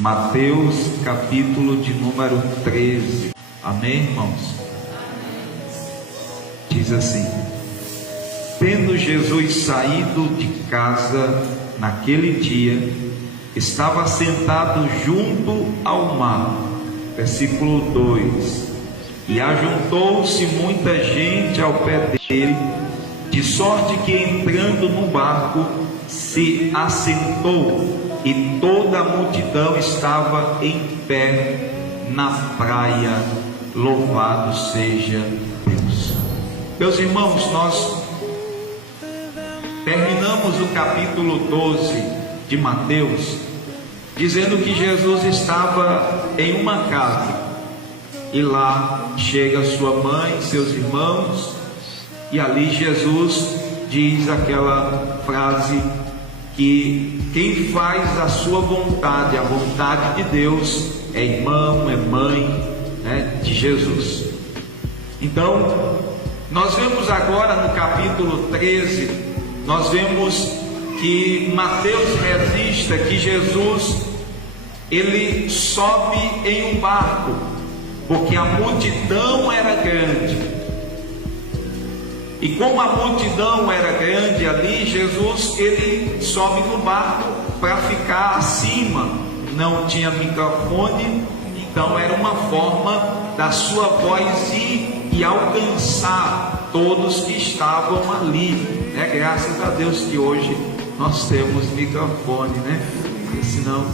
Mateus, capítulo de número 13. Amém, irmãos? Diz assim: tendo Jesus saído de casa naquele dia, estava sentado junto ao mar. Versículo 2: e ajuntou-se muita gente ao pé dele, de sorte que entrando no barco se assentou, e toda a multidão estava em pé na praia. Louvado seja Deus. Meus irmãos, nós terminamos o capítulo 12 de Mateus dizendo que Jesus estava em uma casa, e lá chega sua mãe, seus irmãos, e ali Jesus diz aquela frase que quem faz a sua vontade, a vontade de Deus, é irmão, é mãe, de Jesus. Então, nós vemos agora no capítulo 13, nós vemos que Mateus registra que Jesus, ele sobe em um barco, porque a multidão era grande. E como a multidão era grande ali, Jesus, ele sobe no barco para ficar acima. Não tinha microfone, então era uma forma da sua voz ir e alcançar todos que estavam ali. Graças a Deus que hoje nós temos microfone, Porque senão...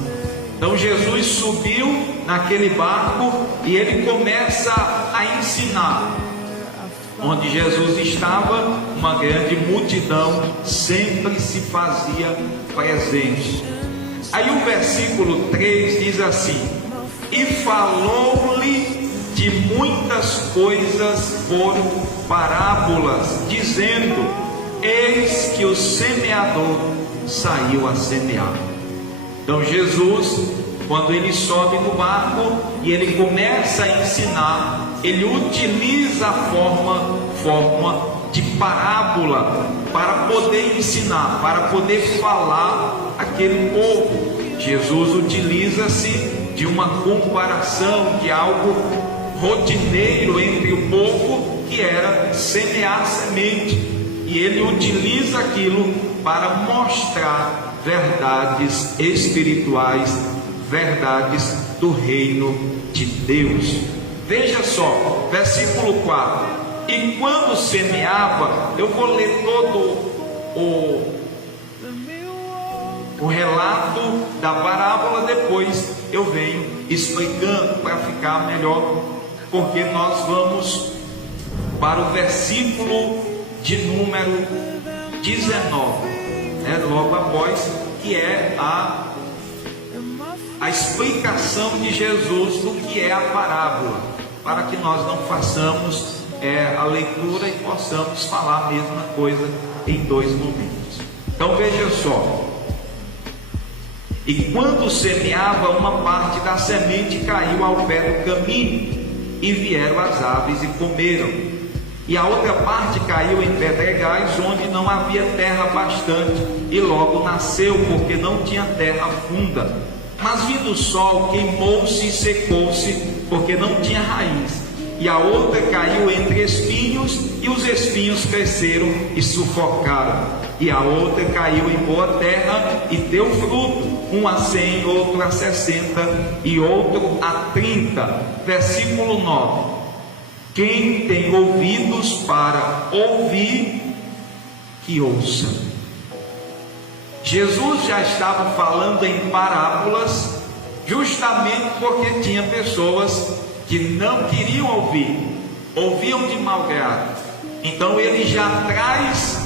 Então Jesus subiu naquele barco e ele começa a ensinar. Onde Jesus estava, uma grande multidão sempre se fazia presente. Aí o versículo 3 diz assim: e falou-lhe de muitas coisas por parábolas, dizendo: eis que o semeador saiu a semear. Então Jesus, quando ele sobe no barco e ele começa a ensinar, ele utiliza a forma de parábola para poder ensinar, para poder falar aquele povo. Jesus utiliza-se de uma comparação, de algo rotineiro entre o povo, que era semear semente, e ele utiliza aquilo para mostrar verdades espirituais, verdades do reino de Deus. Veja só, versículo 4: e quando semeava, eu vou ler todo o relato da parábola, depois eu venho explicando para ficar melhor, porque nós vamos para o versículo de número 19, logo após, que é a explicação de Jesus do que é a parábola, para que nós não façamos a leitura e possamos falar a mesma coisa em dois momentos. Então veja só: e quando semeava, uma parte da semente caiu ao pé do caminho, e vieram as aves e comeram. E a outra parte caiu em pedregais, onde não havia terra bastante, e logo nasceu, porque não tinha terra funda. Mas vindo o sol, queimou-se e secou-se, porque não tinha raiz. E a outra caiu entre espinhos, e os espinhos cresceram e sufocaram. E a outra caiu em boa terra e deu fruto, um a 100, outro a 60 e outro a 30. Versículo 9: quem tem ouvidos para ouvir, que ouça. Jesus já estava falando em parábolas, justamente porque tinha pessoas que não queriam ouvir, ouviam de mau grado. Então ele já traz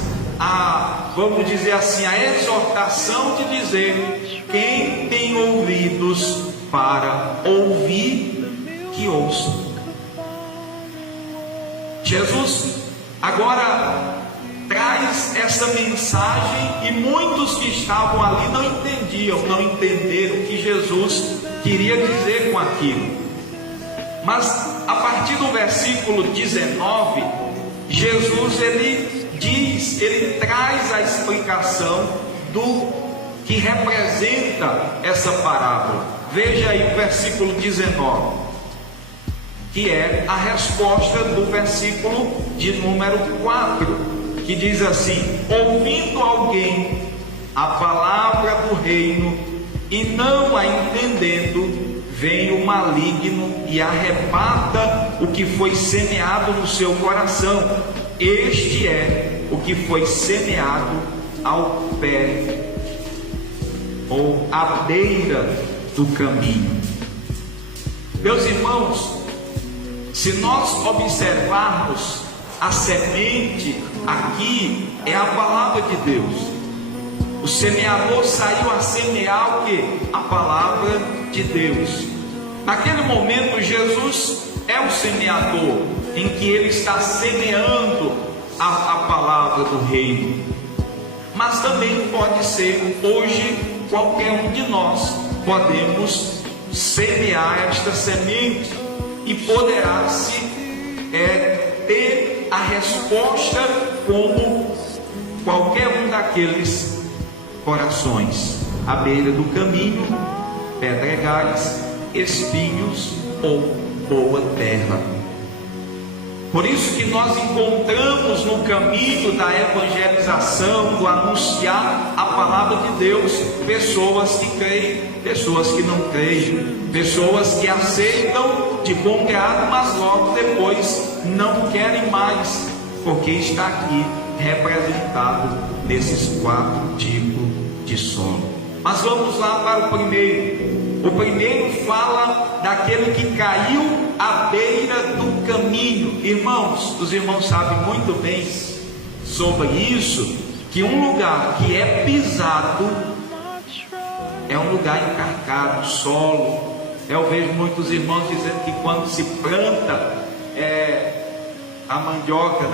vamos dizer assim, a exortação de dizer: quem tem ouvidos para ouvir, que ouça. Jesus agora traz essa mensagem, e muitos que estavam ali não entenderam o que Jesus queria dizer com aquilo. Mas a partir do versículo 19, Jesus ele traz a explicação do que representa essa parábola. veja aí o versículo 19, que é a resposta do versículo de número 4, que diz assim: ouvindo alguém a palavra do reino e não a entendendo, vem o maligno e arrebata o que foi semeado no seu coração. Este é o que foi semeado ao pé ou à beira do caminho. Meus irmãos, se nós observarmos, a semente aqui é a palavra de Deus. O semeador saiu a semear o que? A palavra de Deus. Naquele momento, Jesus é o semeador, em que ele está semeando a palavra do reino. Mas também pode ser hoje, qualquer um de nós podemos semear esta semente e poderá se ter a resposta como qualquer um daqueles corações, à beira do caminho, pedregais, espinhos ou boa terra. Por isso que nós encontramos no caminho da evangelização, do anunciar a palavra de Deus, pessoas que creem, pessoas que não creem, pessoas que aceitam de bom grado, mas logo depois não querem mais, porque está aqui representado nesses 4 tipos de solo. Mas vamos lá para o primeiro. O primeiro fala daquele que caiu à beira do caminho. Irmãos, os irmãos sabem muito bem sobre isso, que um lugar que é pisado é um lugar encarcado, solo. Eu vejo muitos irmãos dizendo que quando se planta a mandioca,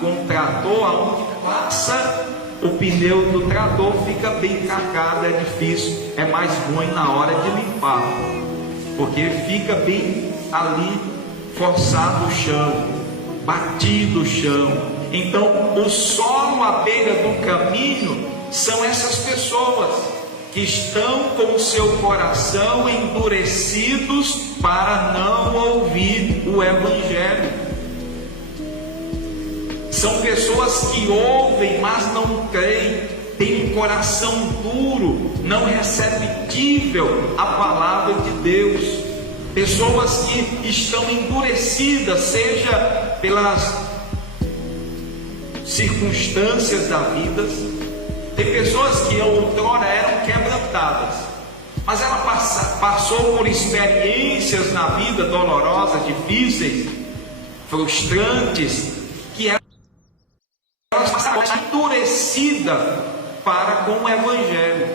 com o trator, aonde passa o pneu do trator, fica bem encharcado, é difícil, é mais ruim na hora de limpar, porque fica bem ali forçado o chão, batido o chão. Então o solo à beira do caminho são essas pessoas que estão com o seu coração endurecidos para não ouvir o Evangelho. São pessoas que ouvem, mas não creem, têm um coração duro, não receptível à palavra de Deus. Pessoas que estão endurecidas, seja pelas circunstâncias da vida. Tem pessoas que outrora eram quebrantadas, mas ela passou por experiências na vida dolorosas, difíceis, frustrantes, que elas passaram endurecida para com o Evangelho.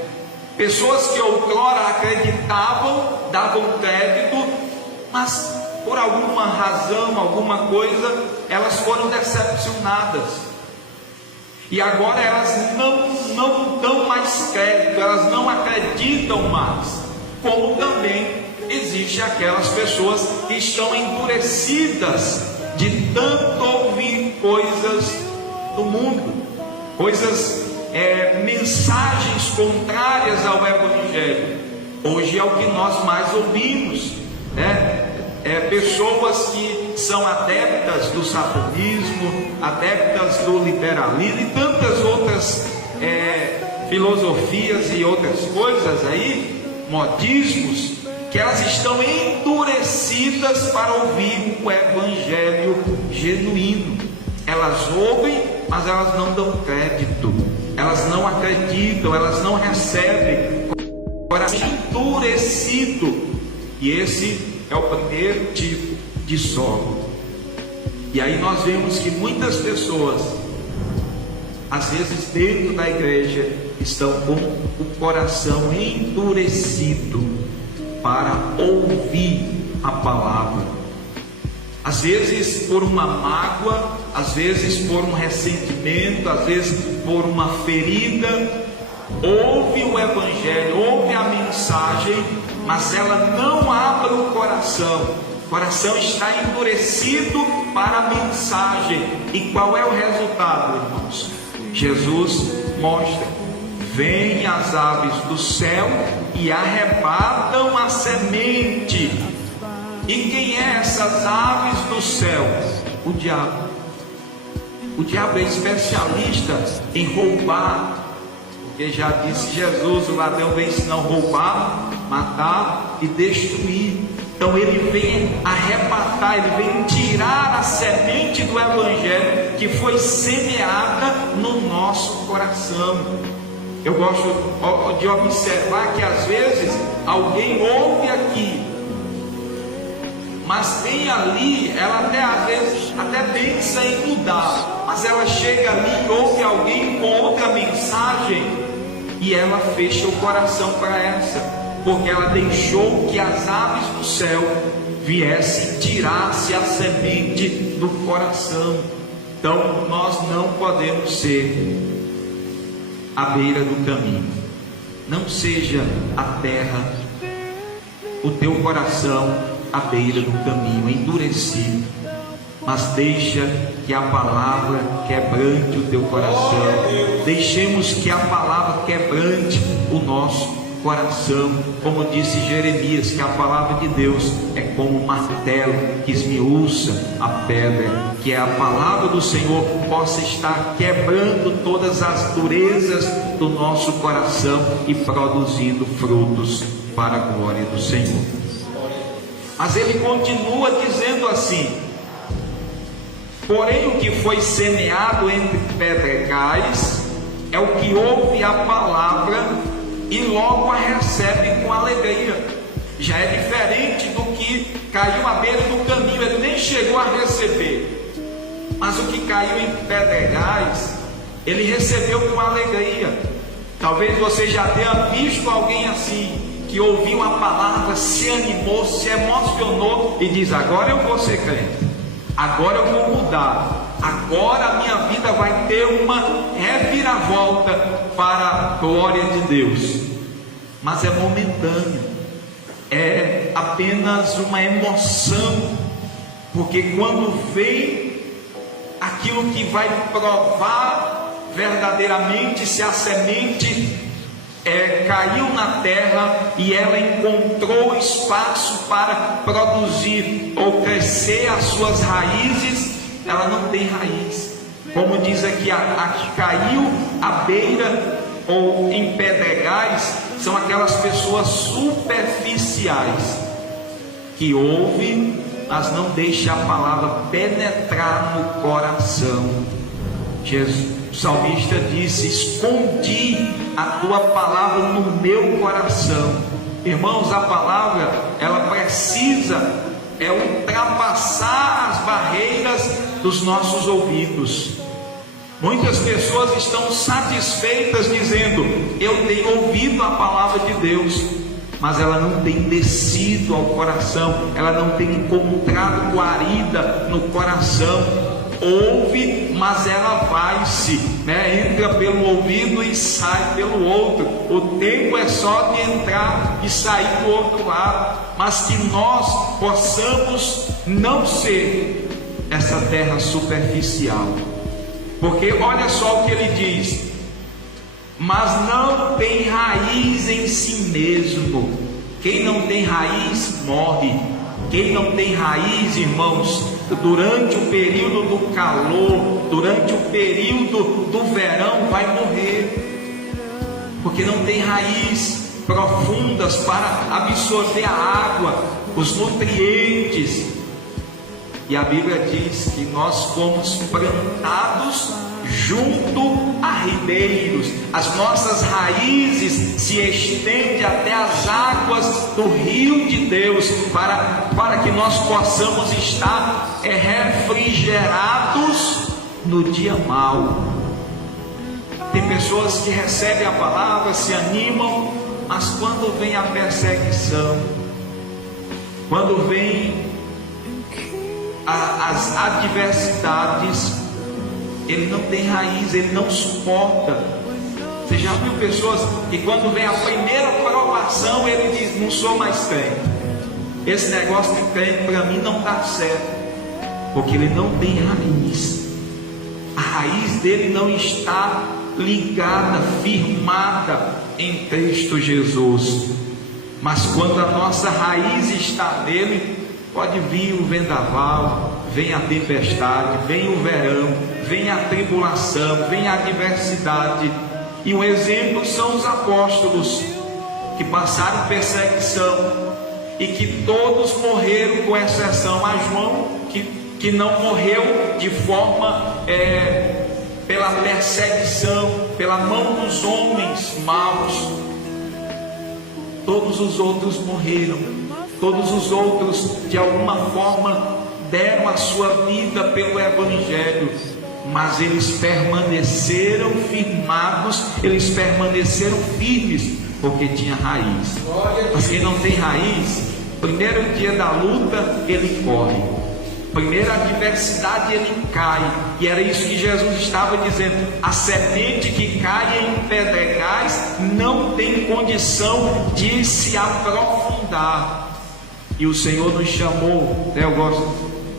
Pessoas que outrora acreditavam, davam crédito, mas por alguma razão, alguma coisa, elas foram decepcionadas. E agora elas não dão mais crédito, elas não acreditam mais. Como também existe aquelas pessoas que estão endurecidas de tanto ouvir coisas do mundo, mensagens contrárias ao Evangelho. Hoje é o que nós mais ouvimos, pessoas que são adeptas do satanismo, adeptas do liberalismo e tantas outras filosofias e outras coisas aí, modismos, que elas estão endurecidas para ouvir o Evangelho genuíno. Elas ouvem, mas elas não dão crédito, elas não acreditam, elas não recebem. Coração endurecido. E esse é o primeiro tipo de solo. E aí nós vemos que muitas pessoas, às vezes dentro da igreja, estão com o coração endurecido para ouvir a palavra. Às vezes por uma mágoa, às vezes por um ressentimento, às vezes por uma ferida, ouve o Evangelho, ouve a mensagem, mas ela não abre o coração está endurecido para a mensagem. E qual é o resultado, irmãos? Jesus mostra: vêm as aves do céu e arrebatam a semente. E quem é essas aves do céu? O diabo. O diabo é especialista em roubar, porque já disse Jesus: o ladrão vem senão roubar, matar e destruir. Então ele vem arrebatar, ele vem tirar a semente do evangelho que foi semeada no nosso coração. Eu gosto de observar que às vezes alguém ouve aqui, mas tem ali, ela até às vezes até pensa em mudar, mas ela chega ali e ouve alguém com outra mensagem e ela fecha o coração para essa, porque ela deixou que as aves do céu viessem tirar-se a semente do coração. Então nós não podemos ser à beira do caminho. Não seja a terra, o teu coração à beira do caminho, endurecido, mas deixa que a palavra quebrante o teu coração. Deixemos que a palavra quebrante o nosso coração, como disse Jeremias, que a palavra de Deus é como um martelo que esmiuça a pedra, que a palavra do Senhor possa estar quebrando todas as durezas do nosso coração e produzindo frutos para a glória do Senhor. Mas ele continua dizendo assim: porém o que foi semeado entre pedregais é o que ouve a palavra e logo a recebe com alegria. Já é diferente do que caiu à beira do caminho, ele nem chegou a receber. Mas o que caiu em pedregais, ele recebeu com alegria. Talvez você já tenha visto alguém assim, que ouviu a palavra, se animou, se emocionou e diz: agora eu vou ser crente, agora eu vou mudar, agora a minha vida vai ter uma reviravolta para a glória de Deus. Mas é momentâneo, é apenas uma emoção, porque quando vem aquilo que vai provar verdadeiramente se a semente caiu na terra e ela encontrou espaço para produzir ou crescer as suas raízes, ela não tem raiz. Como diz aqui, a que caiu à beira ou em pedregais são aquelas pessoas superficiais que ouvem, mas não deixam a palavra penetrar no coração. O salmista disse: escondi a tua palavra no meu coração. Irmãos, a palavra ela precisa ultrapassar as barreiras dos nossos ouvidos. Muitas pessoas estão satisfeitas dizendo: eu tenho ouvido a palavra de Deus, mas ela não tem descido ao coração, ela não tem encontrado guarida no coração. Ouve, mas ela vai-se, entra pelo ouvido e sai pelo outro. O tempo é só de entrar e sair do outro lado. Mas que nós possamos não ser essa terra superficial, porque olha só o que ele diz: mas não tem raiz em si mesmo. Quem não tem raiz morre. Quem não tem raiz, irmãos, durante o período do calor, durante o período do verão, vai morrer, porque não tem raiz profundas para absorver a água, os nutrientes. E a Bíblia diz que nós fomos plantados junto a ribeiros, as nossas raízes se estendem até as águas do rio de Deus, para que nós possamos estar refrigerados no dia mau. Tem pessoas que recebem a palavra, se animam, mas quando vem a perseguição, quando vem as adversidades, ele não tem raiz, ele não suporta. Você já viu pessoas que quando vem a primeira provação, ele diz: não sou mais crente, esse negócio de crente para mim não está certo, porque ele não tem raiz. A raiz dele não está ligada, firmada em Cristo Jesus. Mas quando a nossa raiz está nele, pode vir o vendaval, vem a tempestade, vem o verão, vem a tribulação, vem a adversidade. E um exemplo são os apóstolos, que passaram perseguição e que todos morreram, com exceção a João, que não morreu de forma pela perseguição, pela mão dos homens maus. Todos os outros morreram, todos os outros de alguma forma deram a sua vida pelo Evangelho, mas eles permaneceram firmados, eles permaneceram firmes, porque tinha raiz. Mas quem não tem raiz, primeiro dia da luta ele corre, primeira adversidade ele cai. E era isso que Jesus estava dizendo: a semente que cai em pedregais não tem condição de se aprofundar. E o Senhor nos chamou, eu gosto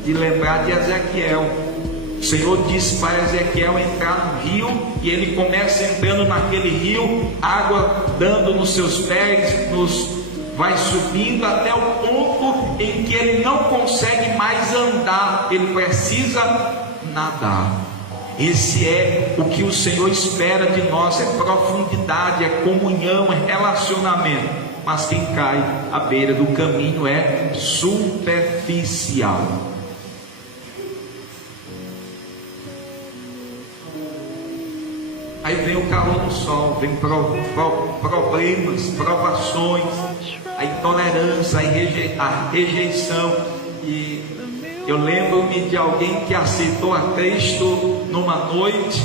de lembrar de Ezequiel. O Senhor disse para Ezequiel entrar no rio, e ele começa entrando naquele rio, água dando nos seus pés, vai subindo até o ponto em que ele não consegue mais andar, ele precisa nadar. Esse é o que o Senhor espera de nós: é profundidade, é comunhão, é relacionamento. Mas quem cai à beira do caminho é superficial. Aí vem o calor do sol, vem problemas, provações, a intolerância, a rejeição. E eu lembro-me de alguém que aceitou a Cristo numa noite,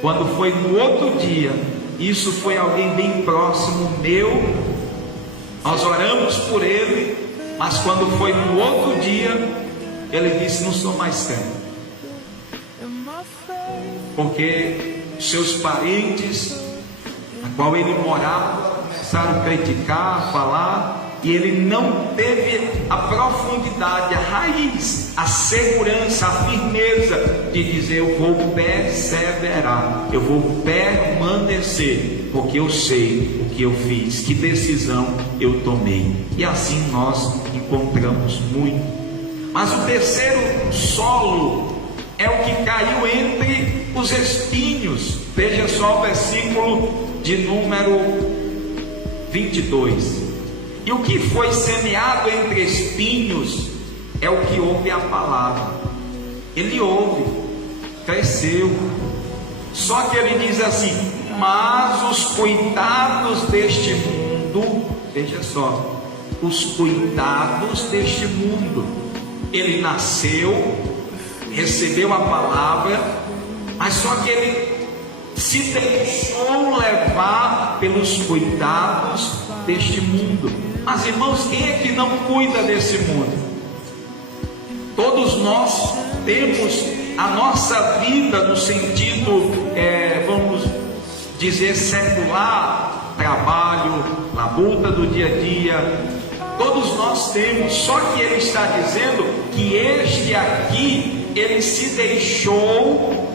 quando foi no outro dia, isso foi alguém bem próximo meu, nós oramos por ele, mas quando foi no outro dia, ele disse: não sou mais crente, porque seus parentes, a qual ele morava, começaram a criticar, a falar, e ele não teve a profundidade, a raiz, a segurança, a firmeza de dizer: eu vou perseverar, eu vou permanecer, porque eu sei o que eu fiz, que decisão eu tomei. E assim nós encontramos muito. Mas o terceiro solo é o que caiu entre os espinhos. Veja só o versículo de número 22. E o que foi semeado entre espinhos é o que ouve a palavra. Ele ouve, cresceu. Só que ele diz assim: mas os cuidados deste mundo, veja só, os cuidados deste mundo. Ele nasceu, recebeu a palavra, mas só que ele se deixou levar pelos cuidados deste mundo. Mas irmãos, quem é que não cuida desse mundo? Todos nós temos a nossa vida no sentido, vamos dizer, secular, trabalho, labuta do dia a dia. Todos nós temos, só que ele está dizendo que este aqui, ele se deixou,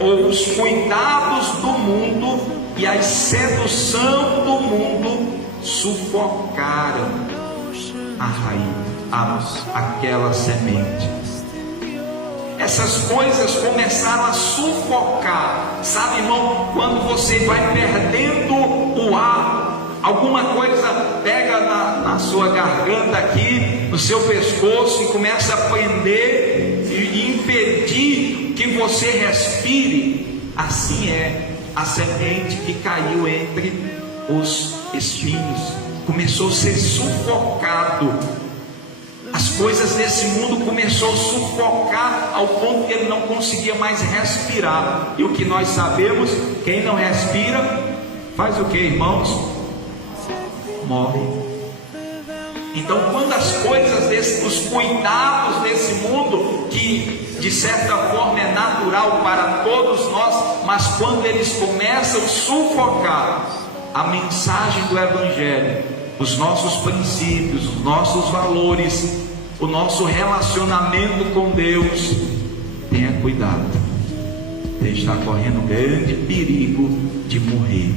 ou os cuidados do mundo e a sedução do mundo sufocaram a raiz, aquela semente. Essas coisas começaram a sufocar. Sabe, irmão, quando você vai perdendo o ar, alguma coisa pega na sua garganta aqui, no seu pescoço, e começa a prender e impedir que você respire. Assim é a semente que caiu entre os espinhos, começou a ser sufocado. As coisas desse mundo começou a sufocar ao ponto que ele não conseguia mais respirar. E o que nós sabemos, quem não respira faz o que, irmãos? Morre. Então, quando as coisas os cuidados desse mundo, que de certa forma é natural para todos nós, mas quando eles começam a sufocar a mensagem do Evangelho, os nossos princípios, os nossos valores, o nosso relacionamento com Deus, tenha cuidado. Ele está correndo grande perigo de morrer,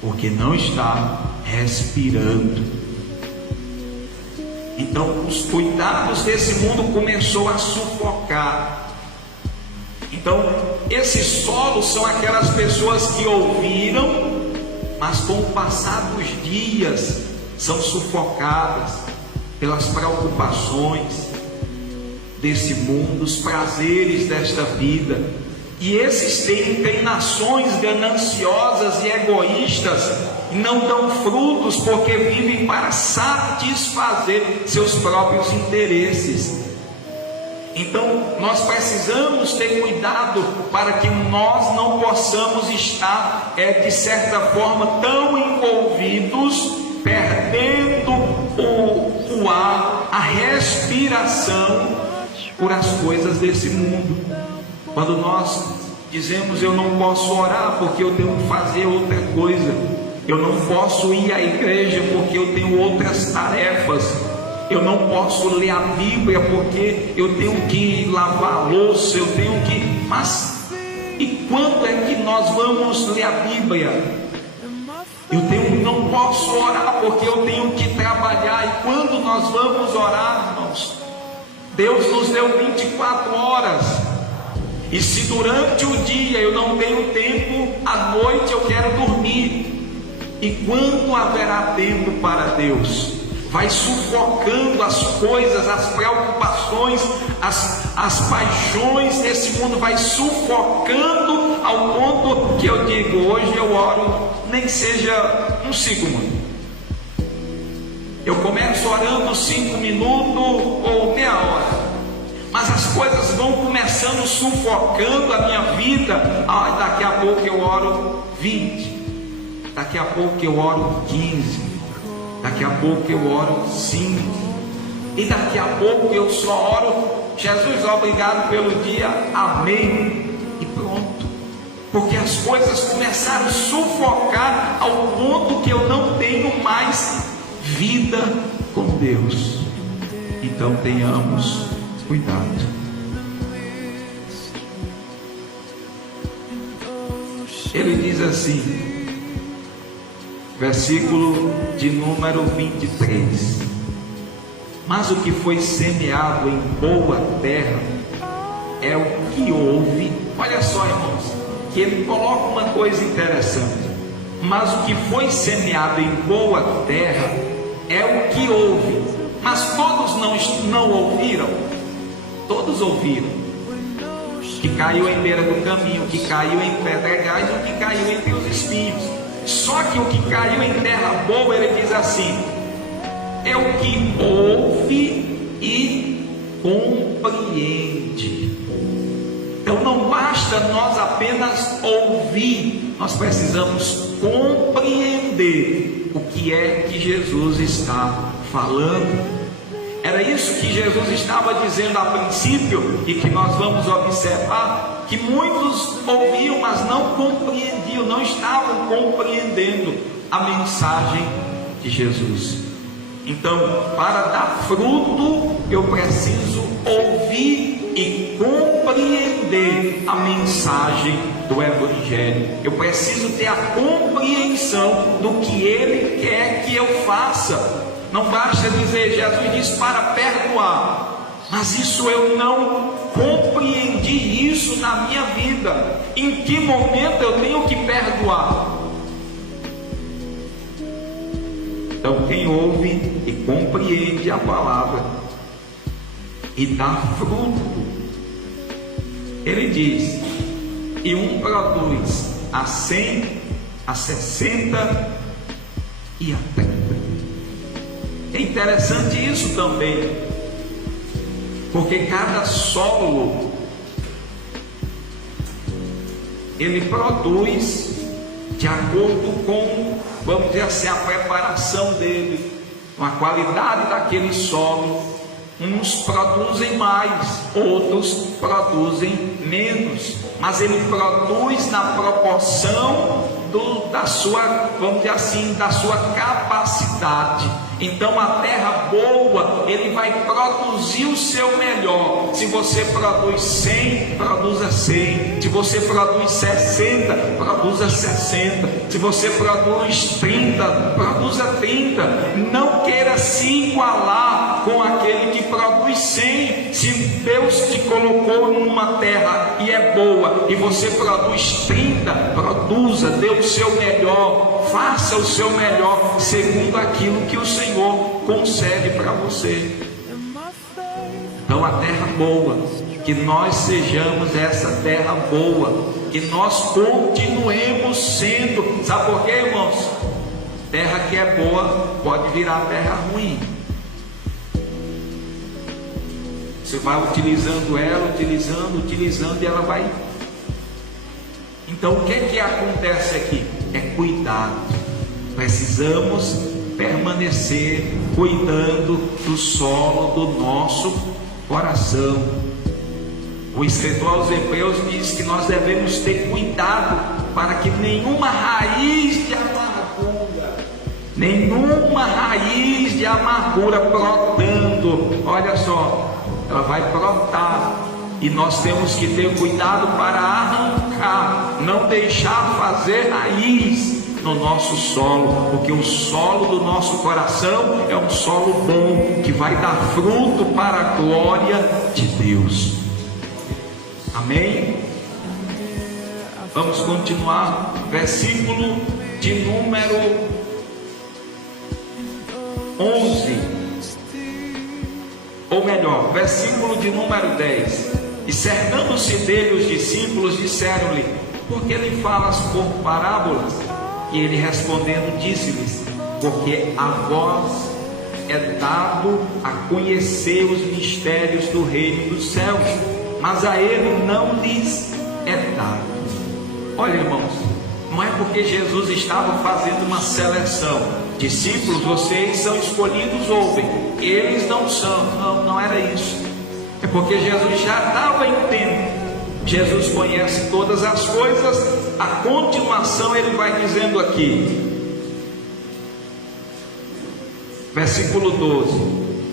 porque não está respirando. Então os cuidados desse mundo começou a sufocar. Então esses solos são aquelas pessoas que ouviram, mas com o passar dos dias são sufocadas pelas preocupações desse mundo, os prazeres desta vida. E esses têm inclinações gananciosas e egoístas, e não dão frutos, porque vivem para satisfazer seus próprios interesses. Então nós precisamos ter cuidado para que nós não possamos estar, de certa forma, tão envolvidos, perdendo o ar, a respiração, por as coisas desse mundo. Quando nós dizemos: eu não posso orar porque eu tenho que fazer outra coisa, eu não posso ir à igreja porque eu tenho outras tarefas, eu não posso ler a Bíblia porque eu tenho que lavar a louça, eu tenho que... Mas e quando é que nós vamos ler a Bíblia? Não posso orar porque eu tenho que trabalhar. E quando nós vamos orar, irmãos? Deus nos deu 24 horas. E se durante o dia eu não tenho tempo, à noite eu quero dormir. E quando haverá tempo para Deus? Vai sufocando as coisas, as preocupações, as paixões desse mundo, vai sufocando ao ponto que eu digo: hoje eu oro, nem seja um segundo. Eu começo orando 5 minutos ou meia hora, mas as coisas vão começando sufocando a minha vida. Daqui a pouco eu oro 20, daqui a pouco eu oro 15, daqui a pouco eu oro 5, e daqui a pouco eu só oro: Jesus, obrigado pelo dia, amém, e pronto. Porque as coisas começaram a sufocar ao ponto que eu não tenho mais vida com Deus. Então tenhamos cuidado. Ele diz assim, versículo de número 23: mas o que foi semeado em boa terra é o que ouve. Olha só, irmãos, que ele coloca uma coisa interessante: mas o que foi semeado em boa terra é o que ouve. Mas todos não ouviram. Todos ouviram. Que caiu em beira do caminho, que caiu em pedregais, o que caiu entre os espinhos. Só que o que caiu em terra boa, ele diz assim: é o que ouve e compreende. Então não basta nós apenas ouvir, nós precisamos compreender o que é que Jesus está falando. Era isso que Jesus estava dizendo a princípio, e que nós vamos observar que muitos ouviam, mas não compreendiam, não estavam compreendendo a mensagem de Jesus. Então, para dar fruto, eu preciso ouvir e compreender a mensagem do Evangelho. Eu preciso ter a compreensão do que Ele quer que eu faça. Não basta dizer: Jesus disse para perdoar, mas isso eu não compreendi isso na minha vida. Em que momento eu tenho que perdoar? Então quem ouve e compreende a palavra e dá fruto, ele diz, e um produz a 100, a 60 e a 30. É interessante isso também, porque cada solo ele produz de acordo com, vamos dizer assim, a preparação dele, com a qualidade daquele solo. Uns produzem mais, outros produzem menos, mas ele produz na proporção da sua, vamos dizer assim, da sua capacidade. Então a terra boa, ele vai produzir o seu melhor. Se você produz 100, produza 100. Se você produz 60, produza 60. Se você produz 30, produza 30. Não queira se igualar com aquele que produz 100. Se Deus te colocou numa terra e é boa, e você produz 30, produza, dê o seu melhor, faça o seu melhor, segundo aquilo que o Senhor concede para você. Então a terra boa, que nós sejamos essa terra boa, que nós continuemos sendo. Sabe por quê, irmãos? Terra que é boa pode virar terra ruim. Você vai utilizando ela, utilizando, e ela vai. Então o que é que acontece aqui? É cuidado. Precisamos permanecer cuidando do solo do nosso coração. O escritor aos Hebreus diz que nós devemos ter cuidado para que nenhuma raiz de amargura brotando, olha só, ela vai brotar, e nós temos que ter cuidado para arrancar, não deixar fazer raiz no nosso solo, porque o solo do nosso coração é um solo bom, que vai dar fruto para a glória de Deus. Amém? Vamos continuar, versículo de número 11, ou melhor, versículo de número 10. E cercando-se dele os discípulos, disseram-lhe: por que lhe falas por parábolas? E ele respondendo disse-lhes: porque a vós é dado a conhecer os mistérios do reino dos céus, mas a ele não lhes é dado. Olha, irmãos, não é porque Jesus estava fazendo uma seleção. Discípulos, vocês são escolhidos, ouvem, eles não são. Não era isso. É porque Jesus já estava entendendo. Jesus conhece todas as coisas. A continuação ele vai dizendo aqui, versículo 12: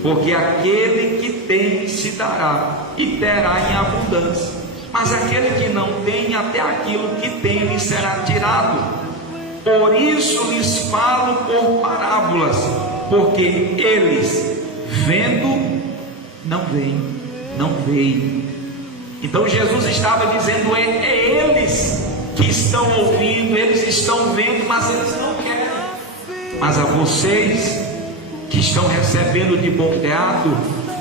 porque aquele que tem se dará e terá em abundância, mas aquele que não tem, até aquilo que tem lhe será tirado. Por isso lhes falo por parábolas, porque eles vendo não veem. Então Jesus estava dizendo, é eles que estão ouvindo, eles estão vendo, mas eles não querem. Mas a vocês que estão recebendo de bom grado,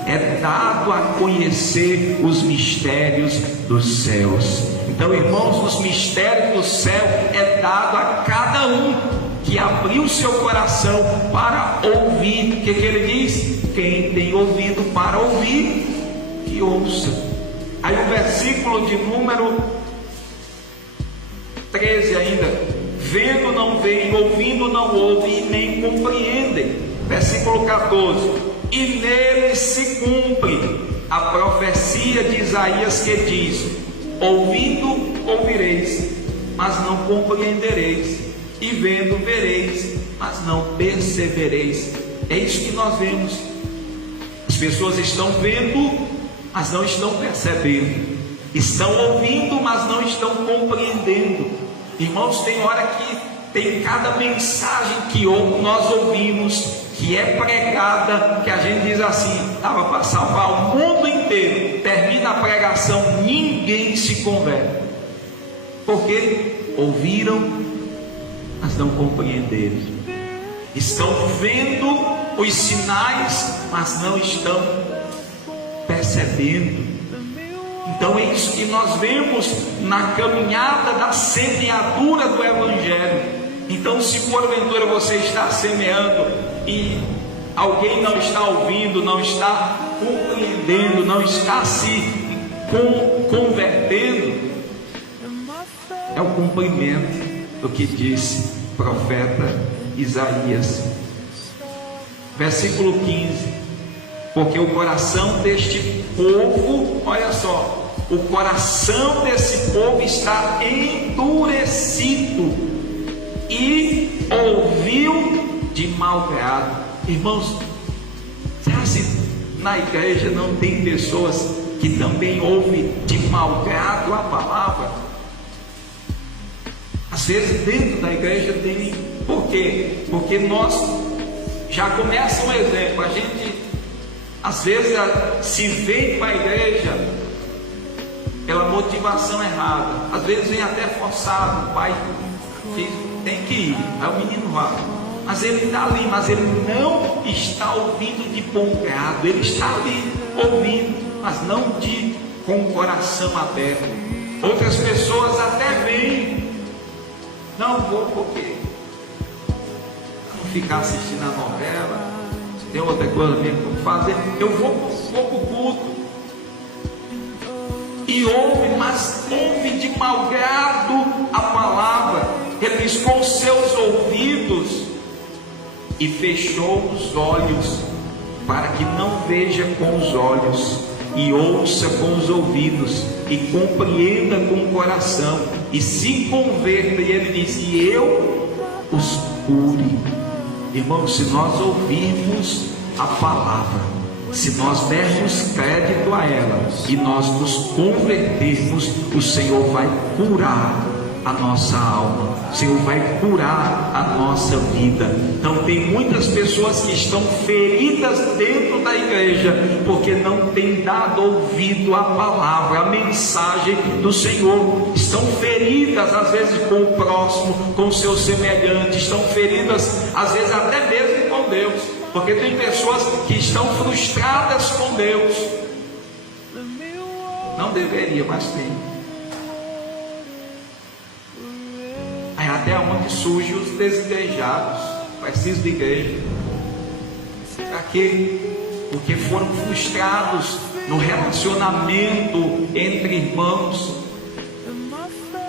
é dado a conhecer os mistérios dos céus. Então, irmãos, os mistérios do céu é dado a cada um que abriu o seu coração para ouvir. O que ele diz? Quem tem ouvido para ouvir, que ouça. Aí o versículo de número 13 ainda: vendo não veem, ouvindo não ouvem e nem compreendem. Versículo 14: e nele se cumpre a profecia de Isaías que diz: ouvindo ouvireis, mas não compreendereis, e vendo vereis, mas não percebereis. É isso que nós vemos. As pessoas estão vendo, mas não estão percebendo, estão ouvindo, mas não estão compreendendo. Irmãos, tem hora que tem cada mensagem que nós ouvimos, que é pregada, que a gente diz assim, estava para salvar o mundo inteiro. Termina a pregação, ninguém se converte, porque ouviram, mas não compreenderam. Estão vendo os sinais, mas não estão percebendo. Então é isso que nós vemos na caminhada da semeadura do Evangelho. Então, se porventura você está semeando e alguém não está ouvindo, não está compreendendo, não está se convertendo, é o cumprimento do que disse o profeta Isaías. Versículo 15: porque o coração deste povo, olha só, o coração desse povo está endurecido. e ouviu de mau grado. Irmãos, será que na igreja não tem pessoas que também ouvem de mau grado a palavra? Às vezes dentro da igreja tem. Por quê? Porque nós já começa um exemplo. A gente às vezes se vem para a igreja pela motivação errada, às vezes vem até forçado. O pai tem que ir, aí o menino vai, mas ele está ali, mas ele não está ouvindo de bom grado. Ele está ali ouvindo, mas não com o coração aberto. Outras pessoas até vêm, não vou porque não ficar assistindo a novela, tem outra coisa mesmo para fazer, eu vou para o culto. E ouve, mas ouve de mau grado a palavra. Ele diz: com seus ouvidos, e fechou os olhos, para que não veja com os olhos, e ouça com os ouvidos, e compreenda com o coração, e se converta. E ele diz: e eu os cure. Irmãos, se nós ouvirmos a palavra, se nós dermos crédito a ela e nós nos convertermos, o Senhor vai curar a nossa alma, o Senhor vai curar a nossa vida. Então tem muitas pessoas que estão feridas dentro da igreja, porque não têm dado ouvido à palavra, à mensagem do Senhor. Estão feridas às vezes com o próximo, com o seu semelhante, estão feridas às vezes até mesmo com Deus, porque tem pessoas que estão frustradas com Deus. Não deveria, mas tem. Aí até onde surgem os desigrejados. Preciso de igreja. Para quê? Porque foram frustrados no relacionamento entre irmãos.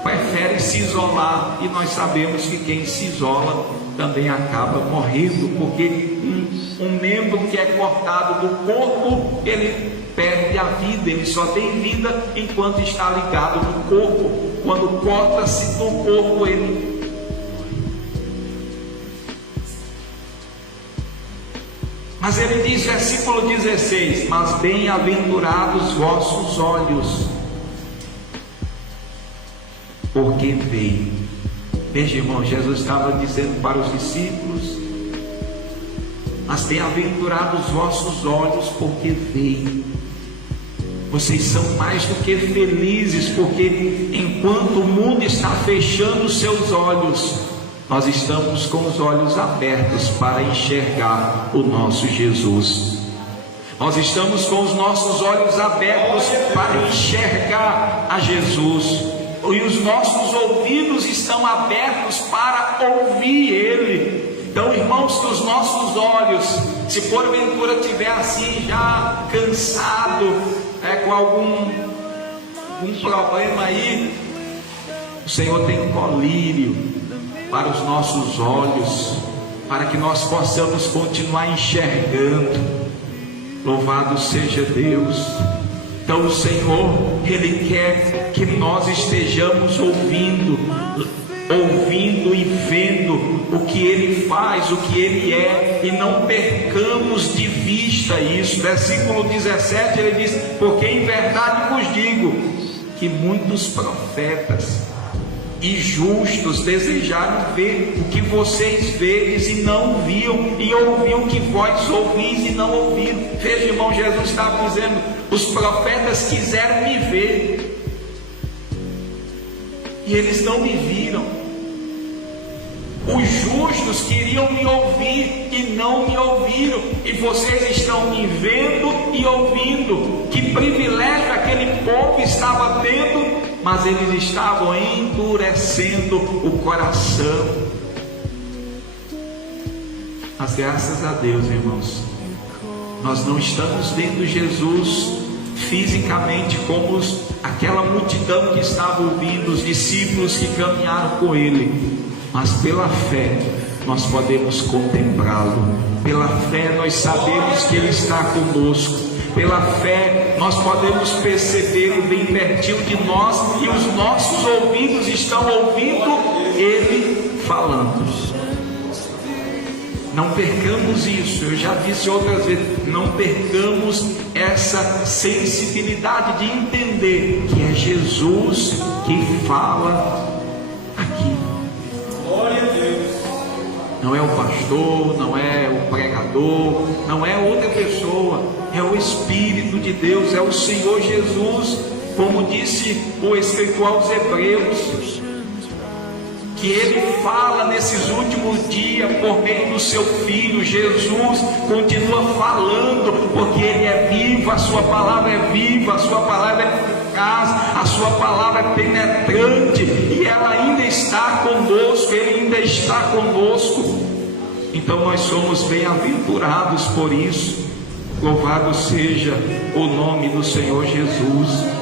Preferem se isolar. E nós sabemos que quem se isola também acaba morrendo, porque um membro que é cortado do corpo, ele perde a vida. Ele só tem vida enquanto está ligado no corpo. Quando corta-se do corpo, ele Mas ele diz, versículo 16: mas bem-aventurados vossos olhos, porque veem. Veja, irmão, Jesus estava dizendo para os discípulos: mas bem-aventurados vossos olhos, porque veem. Vocês são mais do que felizes, porque enquanto o mundo está fechando os seus olhos, nós estamos com os olhos abertos para enxergar o nosso Jesus. Nós estamos com os nossos olhos abertos para enxergar a Jesus. E os nossos ouvidos estão abertos para ouvir Ele. Então, irmãos, que os nossos olhos, se porventura estiver assim já cansado, com algum problema aí, o Senhor tem um colírio para os nossos olhos, para que nós possamos continuar enxergando. Louvado seja Deus. Então o Senhor, Ele quer que nós estejamos ouvindo e vendo o que Ele faz, o que Ele é, e não percamos de vista isso. Versículo 17, ele diz: porque em verdade vos digo que muitos profetas e justos desejaram ver o que vocês vedes e não viam, e ouviam o que vós ouvis e não ouviram. Veja, irmão, Jesus estava dizendo: os profetas quiseram me ver e eles não me viram. Os justos queriam me ouvir e não me ouviram, e vocês estão me vendo e ouvindo. Que privilégio aquele povo estava tendo, mas eles estavam endurecendo o coração. Mas graças a Deus, irmãos, nós não estamos vendo Jesus fisicamente como aquela multidão que estava ouvindo, os discípulos que caminharam com Ele, mas pela fé nós podemos contemplá-lo. Pela fé nós sabemos que Ele está conosco. Pela fé nós podemos percebê-lo bem pertinho de nós, e os nossos ouvidos estão ouvindo Ele falando. Não percamos isso, eu já disse outras vezes, não percamos essa sensibilidade de entender que é Jesus que fala aqui. Glória a Deus. Não é o pastor, não é o pregador, não é outra pessoa, é o Espírito de Deus, é o Senhor Jesus, como disse o escritor aos Hebreus, que Ele fala nesses últimos dias por meio do seu Filho. Jesus continua falando, porque Ele é vivo, a sua palavra é viva, a sua palavra é eficaz, a sua palavra é penetrante, e ela ainda está conosco, Ele ainda está conosco. Então nós somos bem-aventurados por isso. Louvado seja o nome do Senhor Jesus.